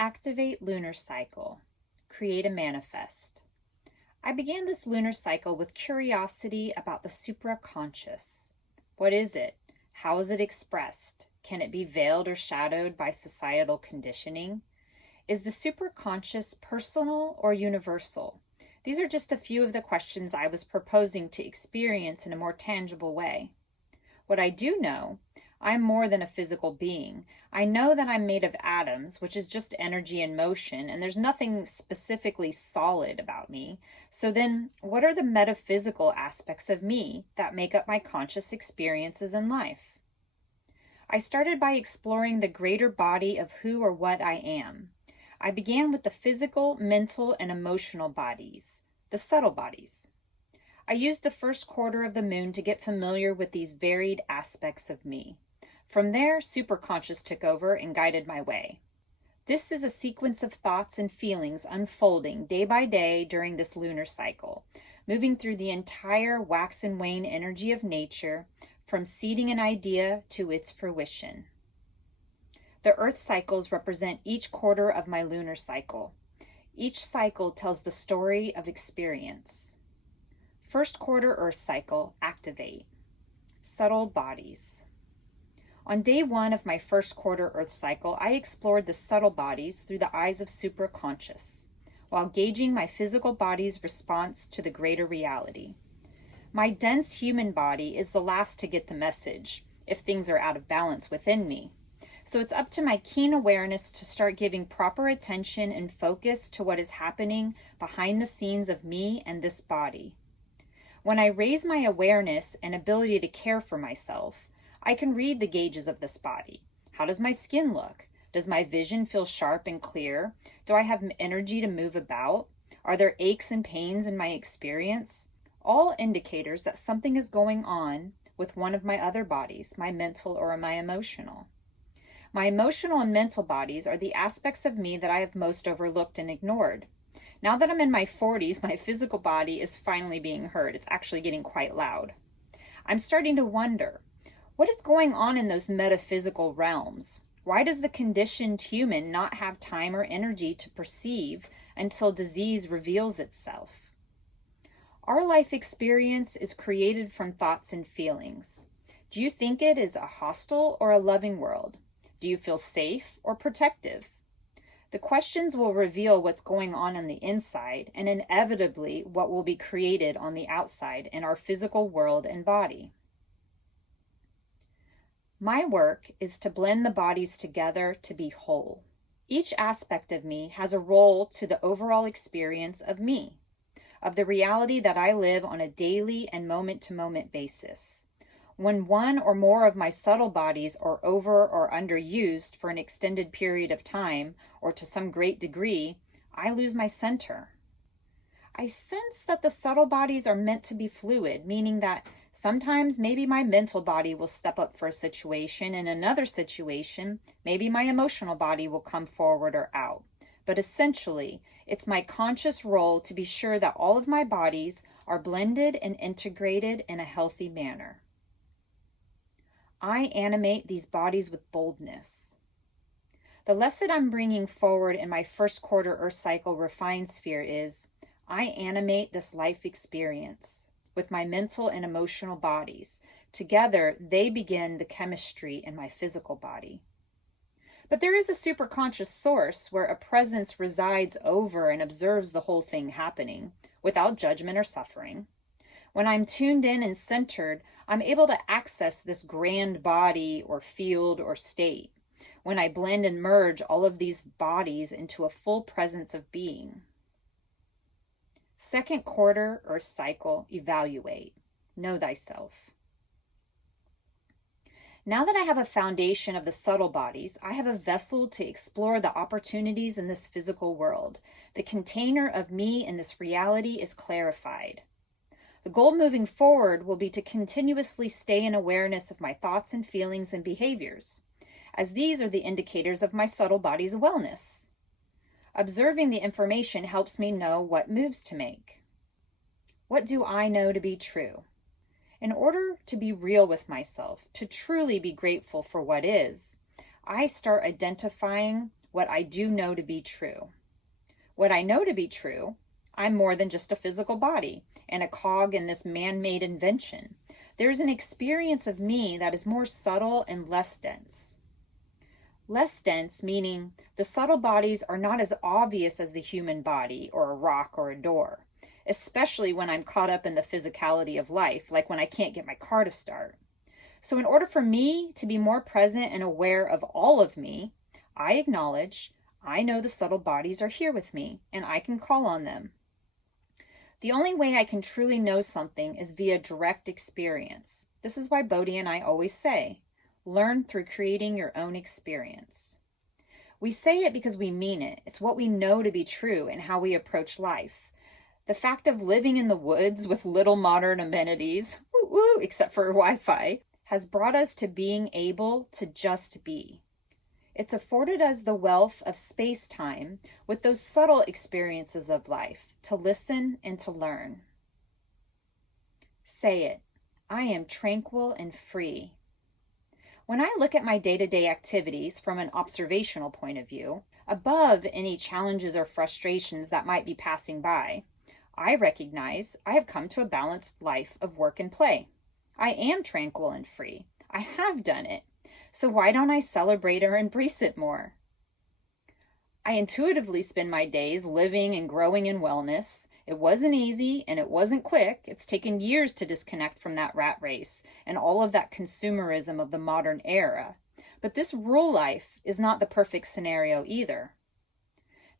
Activate Lunar Cycle. Create a manifest. I began this lunar cycle with curiosity about the Supra Conscious. What is it? How is it expressed? Can it be veiled or shadowed by societal conditioning? Is the Supra Conscious personal or universal? These are just a few of the questions I was proposing to experience in a more tangible way. What I do know, I'm more than a physical being. I know that I'm made of atoms, which is just energy in motion, and there's nothing specifically solid about me. So then, what are the metaphysical aspects of me that make up my conscious experiences in life? I started by exploring the greater body of who or what I am. I began with the physical, mental, and emotional bodies, the subtle bodies. I used the first quarter of the moon to get familiar with these varied aspects of me. From there, Supra Conscious took over and guided my way. This is a sequence of thoughts and feelings unfolding day by day during this lunar cycle, moving through the entire wax and wane energy of nature, from seeding an idea to its fruition. The Earth cycles represent each quarter of my lunar cycle. Each cycle tells the story of experience. First quarter Earth cycle, activate. Subtle bodies. On day 1 of my first quarter Earth cycle, I explored the subtle bodies through the eyes of Supra Conscious, while gauging my physical body's response to the greater reality. My dense human body is the last to get the message, if things are out of balance within me. So it's up to my keen awareness to start giving proper attention and focus to what is happening behind the scenes of me and this body. When I raise my awareness and ability to care for myself, I can read the gauges of this body. How does my skin look? Does my vision feel sharp and clear? Do I have energy to move about? Are there aches and pains in my experience? All indicators that something is going on with one of my other bodies, my mental or my emotional. My emotional and mental bodies are the aspects of me that I have most overlooked and ignored. Now that I'm in my 40s, my physical body is finally being heard. It's actually getting quite loud. I'm starting to wonder, what is going on in those metaphysical realms? Why does the conditioned human not have time or energy to perceive until disease reveals itself? Our life experience is created from thoughts and feelings. Do you think it is a hostile or a loving world? Do you feel safe or protective? The questions will reveal what's going on the inside and inevitably what will be created on the outside in our physical world and body. My work is to blend the bodies together to be whole. Each aspect of me has a role to the overall experience of me, of the reality that I live on a daily and moment-to-moment basis. When one or more of my subtle bodies are over or underused for an extended period of time or to some great degree, I lose my center. I sense that the subtle bodies are meant to be fluid, meaning that sometimes maybe my mental body will step up for a situation, and another situation, maybe my emotional body will come forward or out. But essentially, it's my conscious role to be sure that all of my bodies are blended and integrated in a healthy manner. I animate these bodies with boldness. The lesson I'm bringing forward in my first quarter Earth cycle refined sphere is, I animate this life experience with my mental and emotional bodies. Together, they begin the chemistry in my physical body. But there is a superconscious source where a presence resides over and observes the whole thing happening without judgment or suffering. When I'm tuned in and centered, I'm able to access this grand body or field or state. When I blend and merge all of these bodies into a full presence of being. Second quarter Earth cycle, evaluate. Know thyself. Now that I have a foundation of the subtle bodies, I have a vessel to explore the opportunities in this physical world. The container of me in this reality is clarified. The goal moving forward will be to continuously stay in awareness of my thoughts and feelings and behaviors, as these are the indicators of my subtle body's wellness. Observing the information helps me know what moves to make. What do I know to be true? In order to be real with myself, to truly be grateful for what is, I start identifying what I do know to be true. What I know to be true, I'm more than just a physical body and a cog in this man-made invention. There's an experience of me that is more subtle and less dense. Less dense meaning the subtle bodies are not as obvious as the human body or a rock or a door, especially when I'm caught up in the physicality of life, like when I can't get my car to start. So in order for me to be more present and aware of all of me, I acknowledge I know the subtle bodies are here with me and I can call on them. The only way I can truly know something is via direct experience. This is why Bodhi and I always say, learn through creating your own experience. We say it because we mean it. It's what we know to be true and how we approach life. The fact of living in the woods with little modern amenities, except for Wi-Fi, has brought us to being able to just be. It's afforded us the wealth of space-time with those subtle experiences of life to listen and to learn. Say it, I am tranquil and free. When I look at my day-to-day activities from an observational point of view, above any challenges or frustrations that might be passing by, I recognize I have come to a balanced life of work and play. I am tranquil and free. I have done it. So why don't I celebrate or embrace it more? I intuitively spend my days living and growing in wellness. It wasn't easy and it wasn't quick. It's taken years to disconnect from that rat race and all of that consumerism of the modern era. But this rural life is not the perfect scenario either.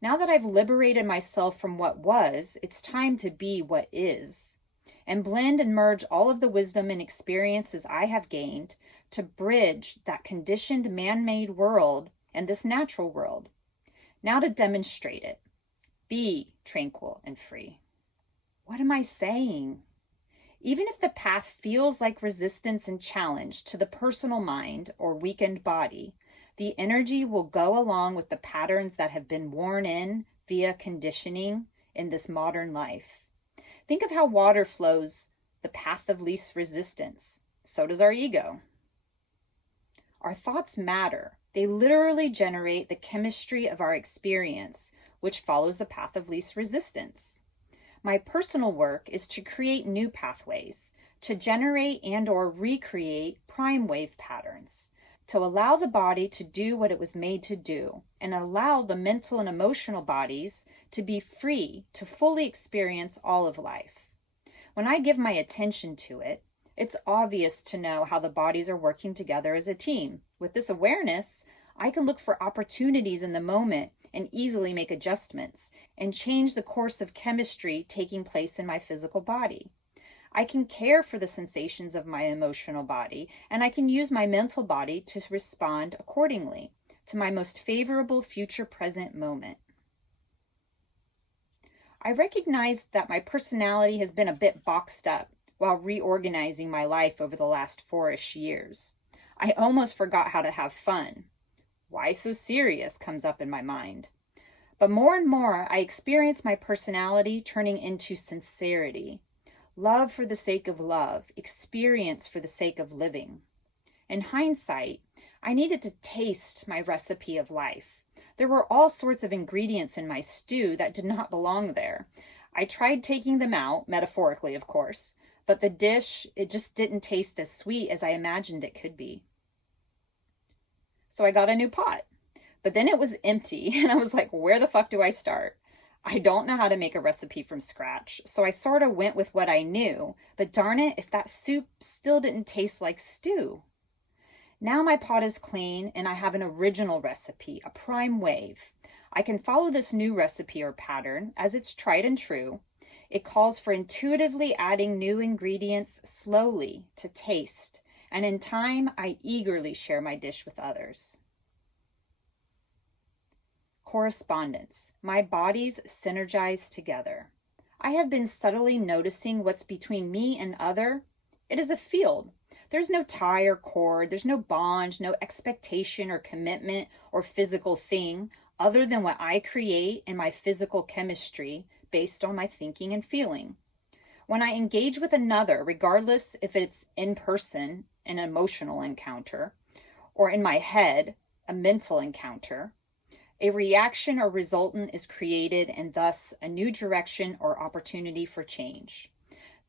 Now that I've liberated myself from what was, it's time to be what is, and blend and merge all of the wisdom and experiences I have gained to bridge that conditioned man-made world and this natural world. Now to demonstrate it. Be tranquil and free. What am I saying? Even if the path feels like resistance and challenge to the personal mind or weakened body, the energy will go along with the patterns that have been worn in via conditioning in this modern life. Think of how water flows the path of least resistance. So does our ego. Our thoughts matter. They literally generate the chemistry of our experience, which follows the path of least resistance. My personal work is to create new pathways, to generate and or recreate prime wave patterns, to allow the body to do what it was made to do, and allow the mental and emotional bodies to be free to fully experience all of life. When I give my attention to it, it's obvious to know how the bodies are working together as a team. With this awareness, I can look for opportunities in the moment and easily make adjustments and change the course of chemistry taking place in my physical body. I can care for the sensations of my emotional body, and I can use my mental body to respond accordingly to my most favorable future present moment. I recognize that my personality has been a bit boxed up while reorganizing my life over the last 4-ish years. I almost forgot how to have fun. Why so serious comes up in my mind. But more and more, I experience my personality turning into sincerity, love for the sake of love, experience for the sake of living. In hindsight, I needed to taste my recipe of life. There were all sorts of ingredients in my stew that did not belong there. I tried taking them out, metaphorically of course, but the dish, it just didn't taste as sweet as I imagined it could be. So I got a new pot, but then it was empty and I was like, where the fuck do I start? I don't know how to make a recipe from scratch, so I sort of went with what I knew, but darn it, if that soup still didn't taste like stew. Now my pot is clean and I have an original recipe, a prime wave. I can follow this new recipe or pattern as it's tried and true. It calls for intuitively adding new ingredients slowly to taste, and in time, I eagerly share my dish with others. Correspondence. My bodies synergize together. I have been subtly noticing what's between me and other. It is a field. There's no tie or cord, there's no bond, no expectation or commitment or physical thing other than what I create in my physical chemistry based on my thinking and feeling. When I engage with another, regardless if it's in person, an emotional encounter, or in my head, a mental encounter, A reaction or resultant is created and thus a new direction or opportunity for change.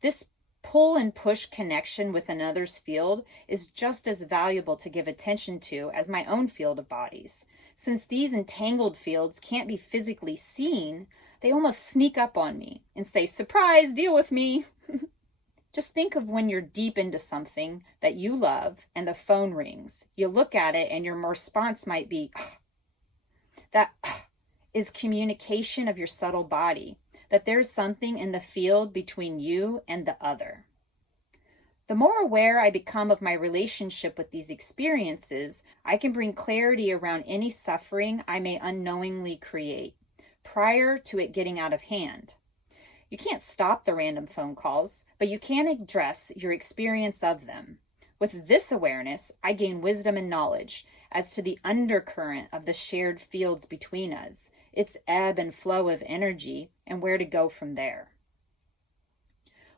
This pull and push connection with another's field is just as valuable to give attention to as my own field of bodies. Since these entangled fields can't be physically seen, they almost sneak up on me and say, "Surprise, deal with me." Just think of when you're deep into something that you love and the phone rings. You look at it and your response might be, "Ugh." That is communication of your subtle body, that there's something in the field between you and the other. The more aware I become of my relationship with these experiences, I can bring clarity around any suffering I may unknowingly create prior to it getting out of hand. You can't stop the random phone calls, but you can address your experience of them. With this awareness, I gain wisdom and knowledge as to the undercurrent of the shared fields between us, its ebb and flow of energy, and where to go from there.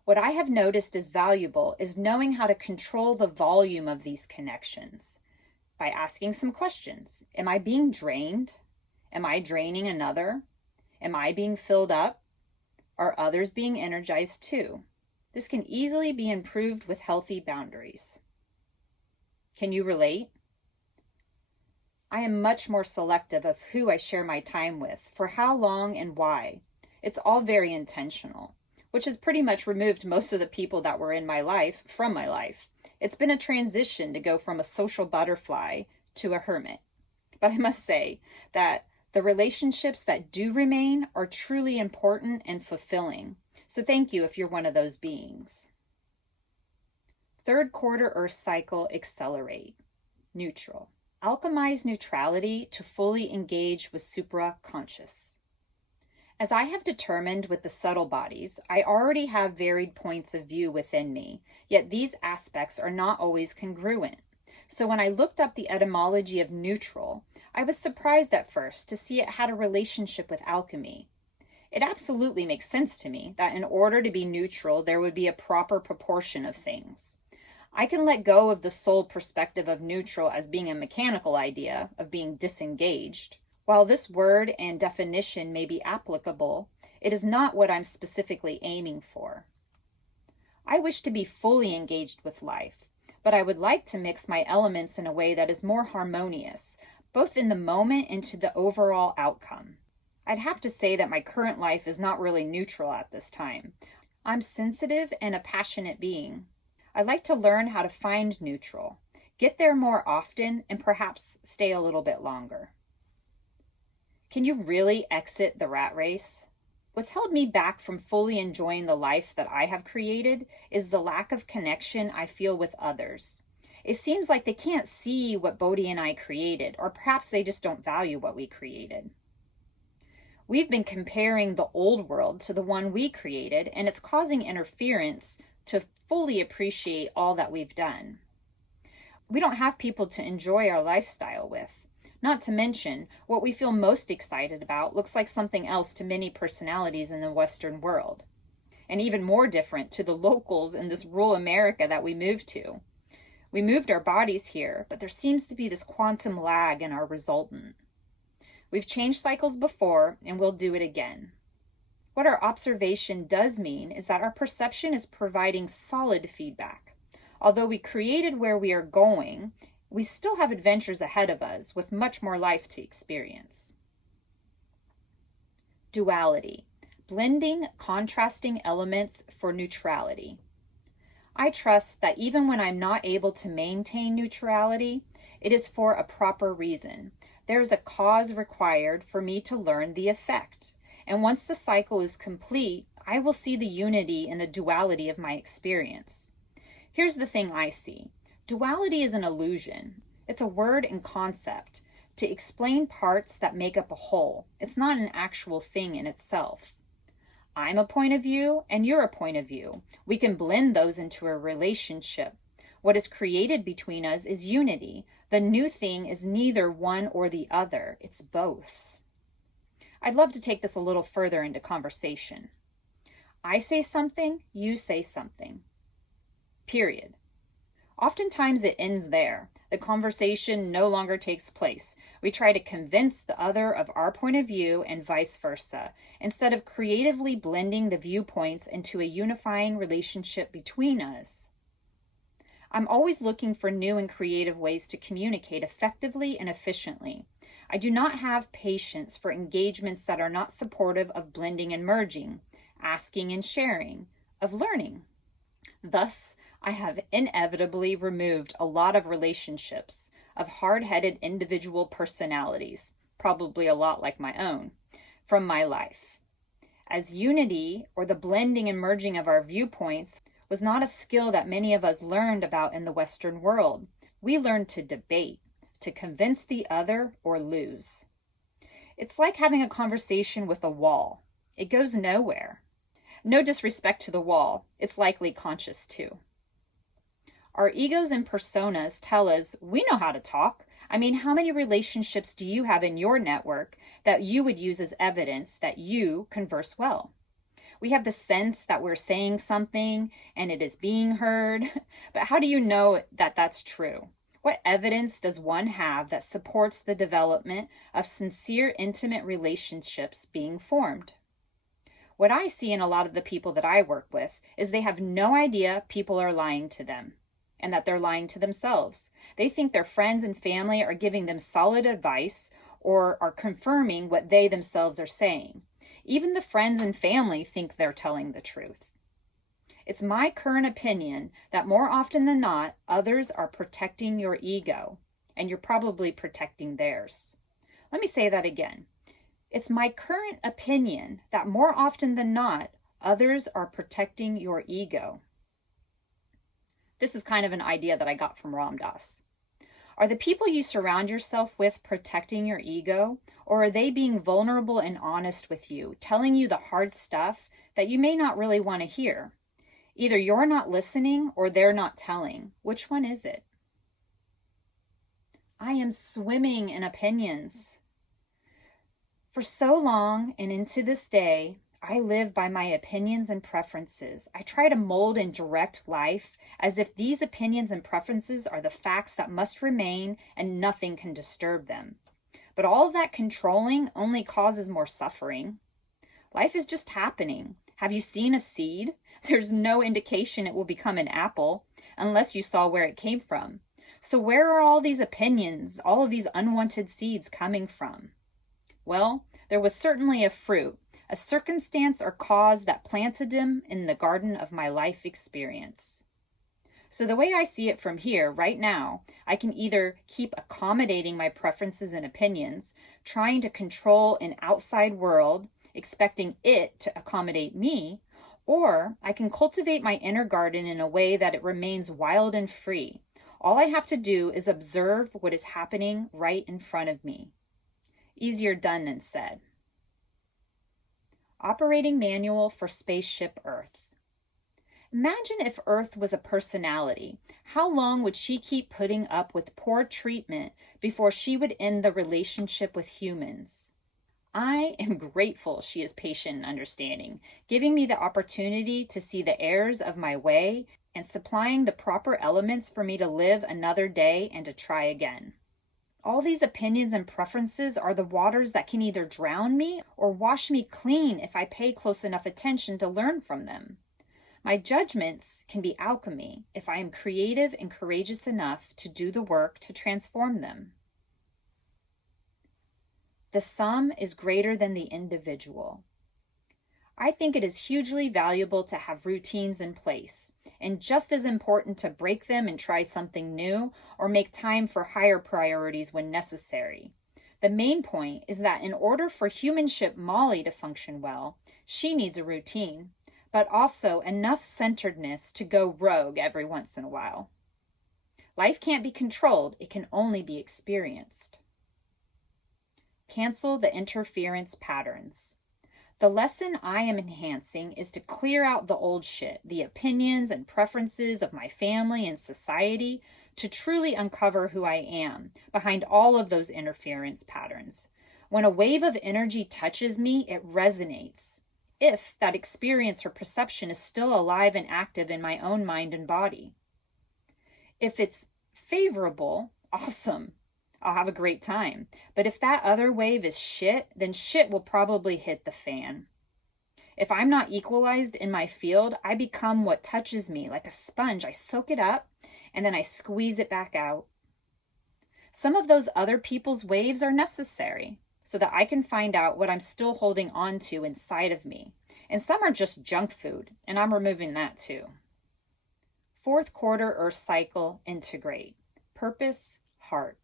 What I have noticed is valuable is knowing how to control the volume of these connections by asking some questions. Am I being drained? Am I draining another? Am I being filled up? Are others being energized too? This can easily be improved with healthy boundaries. Can you relate? I am much more selective of who I share my time with, for how long and why. It's all very intentional, which has pretty much removed most of the people that were in my life from my life. It's been a transition to go from a social butterfly to a hermit. But I must say that the relationships that do remain are truly important and fulfilling. So thank you if you're one of those beings. Third quarter Earth cycle accelerate. Neutral. Alchemize neutrality to fully engage with Supra Conscious. As I have determined with the subtle bodies, I already have varied points of view within me, yet these aspects are not always congruent. So when I looked up the etymology of neutral, I was surprised at first to see it had a relationship with alchemy. It absolutely makes sense to me that in order to be neutral, there would be a proper proportion of things. I can let go of the sole perspective of neutral as being a mechanical idea of being disengaged. While this word and definition may be applicable, it is not what I'm specifically aiming for. I wish to be fully engaged with life, but I would like to mix my elements in a way that is more harmonious, both in the moment and to the overall outcome. I'd have to say that my current life is not really neutral at this time. I'm sensitive and a passionate being. I'd like to learn how to find neutral, get there more often, and perhaps stay a little bit longer. Can you really exit the rat race? What's held me back from fully enjoying the life that I have created is the lack of connection I feel with others. It seems like they can't see what Bodhi and I created, or perhaps they just don't value what we created. We've been comparing the old world to the one we created, and it's causing interference to fully appreciate all that we've done. We don't have people to enjoy our lifestyle with. Not to mention, what we feel most excited about looks like something else to many personalities in the Western world, and even more different to the locals in this rural America that we moved to. We moved our bodies here, but there seems to be this quantum lag in our resultant. We've changed cycles before, and we'll do it again. What our observation does mean is that our perception is providing solid feedback. Although we created where we are going, we still have adventures ahead of us with much more life to experience. Duality, blending contrasting elements for neutrality. I trust that even when I'm not able to maintain neutrality, it is for a proper reason. There is a cause required for me to learn the effect. And once the cycle is complete, I will see the unity in the duality of my experience. Here's the thing I see. Duality is an illusion. It's a word and concept to explain parts that make up a whole. It's not an actual thing in itself. I'm a point of view and you're a point of view. We can blend those into a relationship. What is created between us is unity. The new thing is neither one or the other. It's both. I'd love to take this a little further into conversation. I say something, you say something. Period. Oftentimes it ends there. The conversation no longer takes place. We try to convince the other of our point of view and vice versa, instead of creatively blending the viewpoints into a unifying relationship between us. I'm always looking for new and creative ways to communicate effectively and efficiently. I do not have patience for engagements that are not supportive of blending and merging, asking and sharing, of learning. Thus, I have inevitably removed a lot of relationships of hard-headed individual personalities, probably a lot like my own, from my life. As unity, or the blending and merging of our viewpoints, was not a skill that many of us learned about in the Western world. We learned to debate, to convince the other or lose. It's like having a conversation with a wall. It goes nowhere. No disrespect to the wall, it's likely conscious too. Our egos and personas tell us we know how to talk. I mean, how many relationships do you have in your network that you would use as evidence that you converse well? We have the sense that we're saying something and it is being heard, but how do you know that that's true? What evidence does one have that supports the development of sincere, intimate relationships being formed? What I see in a lot of the people that I work with is they have no idea people are lying to them and that they're lying to themselves. They think their friends and family are giving them solid advice or are confirming what they themselves are saying. Even the friends and family think they're telling the truth. It's my current opinion that more often than not, others are protecting your ego, and you're probably protecting theirs. Let me say that again. It's my current opinion that more often than not, others are protecting your ego. This is kind of an idea that I got from Ram Dass. Are the people you surround yourself with protecting your ego, or are they being vulnerable and honest with you, telling you the hard stuff that you may not really want to hear? Either you're not listening or they're not telling. Which one is it? I am swimming in opinions. For so long and into this day, I live by my opinions and preferences. I try to mold and direct life as if these opinions and preferences are the facts that must remain and nothing can disturb them. But all of that controlling only causes more suffering. Life is just happening. Have you seen a seed? There's no indication it will become an apple unless you saw where it came from. So where are all these opinions, all of these unwanted seeds coming from? Well, there was certainly a fruit, a circumstance or cause that planted them in the garden of my life experience. So the way I see it from here, right now, I can either keep accommodating my preferences and opinions, trying to control an outside world, expecting it to accommodate me, or I can cultivate my inner garden in a way that it remains wild and free. All I have to do is observe what is happening right in front of me. Easier done than said. Operating Manual for Spaceship Earth. Imagine if Earth was a personality. How long would she keep putting up with poor treatment before she would end the relationship with humans? I am grateful she is patient and understanding, giving me the opportunity to see the errors of my way and supplying the proper elements for me to live another day and to try again. All these opinions and preferences are the waters that can either drown me or wash me clean if I pay close enough attention to learn from them. My judgments can be alchemy if I am creative and courageous enough to do the work to transform them. The sum is greater than the individual. I think it is hugely valuable to have routines in place, and just as important to break them and try something new or make time for higher priorities when necessary. The main point is that in order for humanship Molly to function well, she needs a routine, but also enough centeredness to go rogue every once in a while. Life can't be controlled, it can only be experienced. Cancel the interference patterns. The lesson I am enhancing is to clear out the old shit, the opinions and preferences of my family and society, to truly uncover who I am behind all of those interference patterns. When a wave of energy touches me, it resonates. If that experience or perception is still alive and active in my own mind and body. If it's favorable, awesome. I'll have a great time. But if that other wave is shit, then shit will probably hit the fan. If I'm not equalized in my field, I become what touches me like a sponge. I soak it up and then I squeeze it back out. Some of those other people's waves are necessary so that I can find out what I'm still holding on to inside of me. And some are just junk food, and I'm removing that too. Fourth quarter Earth cycle, integrate. Purpose, heart.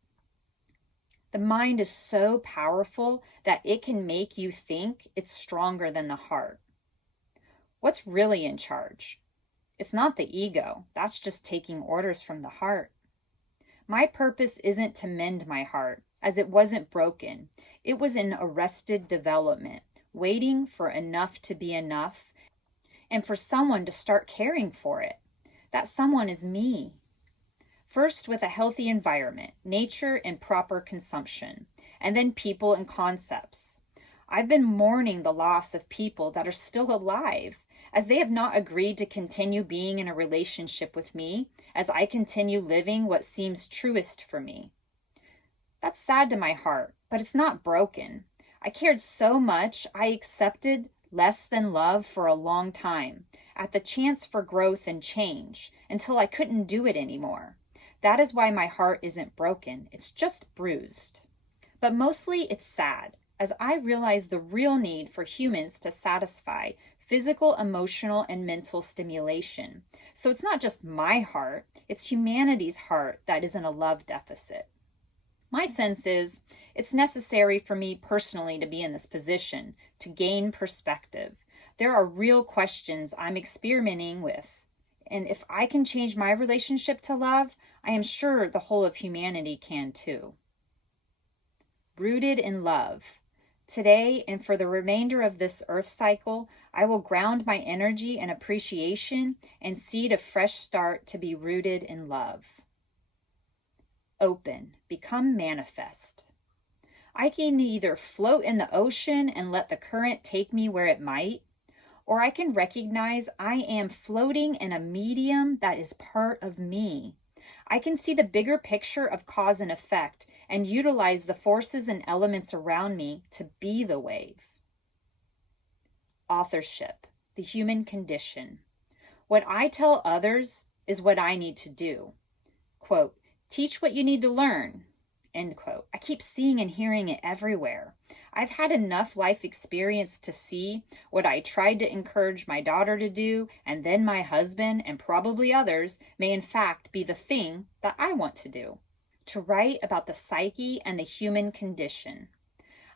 The mind is so powerful that it can make you think it's stronger than the heart. What's really in charge? It's not the ego. That's just taking orders from the heart. My purpose isn't to mend my heart, as it wasn't broken. It was in arrested development, waiting for enough to be enough, and for someone to start caring for it. That someone is me. First with a healthy environment, nature and proper consumption, and then people and concepts. I've been mourning the loss of people that are still alive, as they have not agreed to continue being in a relationship with me, as I continue living what seems truest for me. That's sad to my heart, but it's not broken. I cared so much, I accepted less than love for a long time, at the chance for growth and change, until I couldn't do it anymore. That is why my heart isn't broken, it's just bruised. But mostly it's sad, as I realize the real need for humans to satisfy physical, emotional, and mental stimulation. So it's not just my heart, it's humanity's heart that is in a love deficit. My sense is it's necessary for me personally to be in this position, to gain perspective. There are real questions I'm experimenting with. And if I can change my relationship to love, I am sure the whole of humanity can too. Rooted in love. Today and for the remainder of this Earth cycle, I will ground my energy and appreciation and seed a fresh start to be rooted in love. Open, become manifest. I can either float in the ocean and let the current take me where it might, or I can recognize I am floating in a medium that is part of me. I can see the bigger picture of cause and effect and utilize the forces and elements around me to be the wave. Authorship, the human condition. What I tell others is what I need to do. Quote, teach what you need to learn, end quote. I keep seeing and hearing it everywhere. I've had enough life experience to see what I tried to encourage my daughter to do, and then my husband and probably others may in fact be the thing that I want to do. To write about the psyche and the human condition.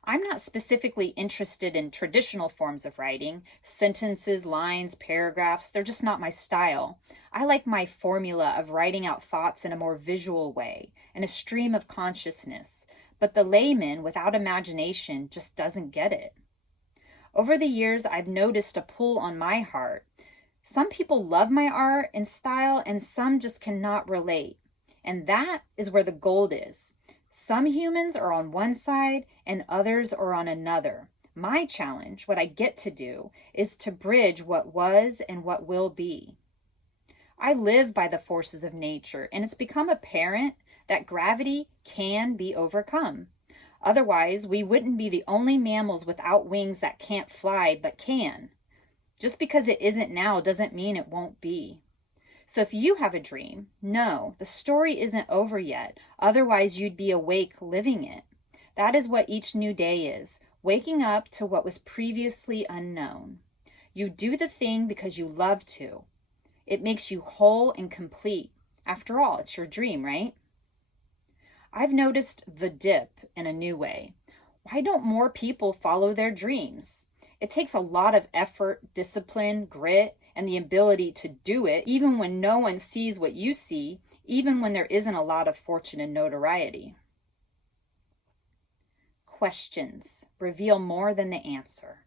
I'm not specifically interested in traditional forms of writing, sentences, lines, paragraphs. They're just not my style. I like my formula of writing out thoughts in a more visual way, in a stream of consciousness. But the layman without imagination just doesn't get it. Over the years, I've noticed a pull on my heart. Some people love my art and style, and some just cannot relate. And that is where the gold is. Some humans are on one side and others are on another. My challenge, what I get to do, is to bridge what was and what will be. I live by the forces of nature, and it's become apparent that gravity can be overcome. Otherwise, we wouldn't be the only mammals without wings that can't fly but can. Just because it isn't now doesn't mean it won't be. So if you have a dream, know the story isn't over yet. Otherwise, you'd be awake living it. That is what each new day is, waking up to what was previously unknown. You do the thing because you love to. It makes you whole and complete. After all, it's your dream, right? I've noticed the dip in a new way. Why don't more people follow their dreams? It takes a lot of effort, discipline, grit, and the ability to do it, even when no one sees what you see, even when there isn't a lot of fortune and notoriety. Questions reveal more than the answer.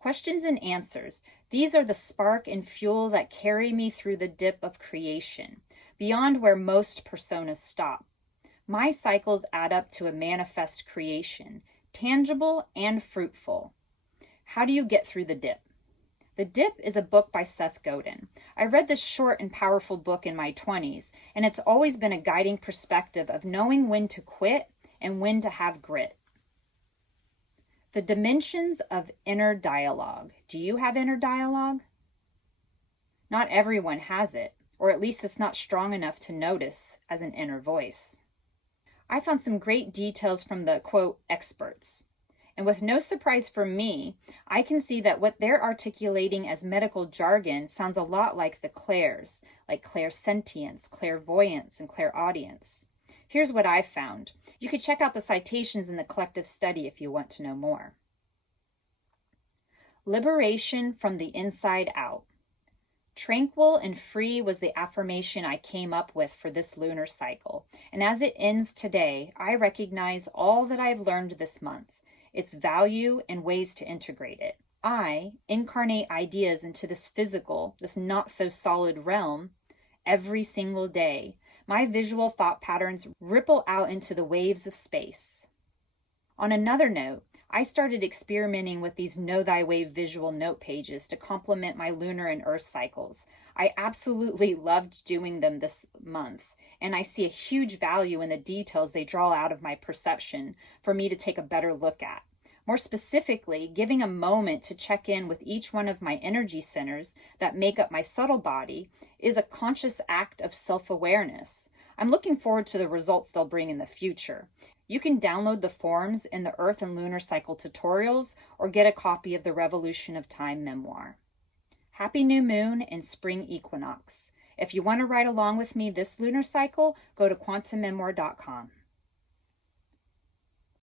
Questions and answers, these are the spark and fuel that carry me through the dip of creation, beyond where most personas stop. My cycles add up to a manifest creation, tangible and fruitful. How do you get through the dip? The Dip is a book by Seth Godin. I read this short and powerful book in my 20s, and it's always been a guiding perspective of knowing when to quit and when to have grit. The dimensions of inner dialogue. Do you have inner dialogue? Not everyone has it, or at least it's not strong enough to notice as an inner voice. I found some great details from the, quote, experts. And with no surprise for me, I can see that what they're articulating as medical jargon sounds a lot like the clairs, like clairsentience, clairvoyance, and clairaudience. Here's what I found. You could check out the citations in the collective study if you want to know more. Liberation from the inside out. Tranquil and free was the affirmation I came up with for this lunar cycle. And as it ends today, I recognize all that I've learned this month, its value and ways to integrate it. I incarnate ideas into this physical, this not so solid realm every single day. My visual thought patterns ripple out into the waves of space. On another note, I started experimenting with these Know Thy Way visual note pages to complement my lunar and earth cycles. I absolutely loved doing them this month, and I see a huge value in the details they draw out of my perception for me to take a better look at. More specifically, giving a moment to check in with each one of my energy centers that make up my subtle body is a conscious act of self-awareness. I'm looking forward to the results they'll bring in the future. You can download the forms in the Earth and Lunar Cycle tutorials or get a copy of the Revolution of Time memoir. Happy new moon and spring equinox. If you want to ride along with me this lunar cycle, go to quantummemoir.com.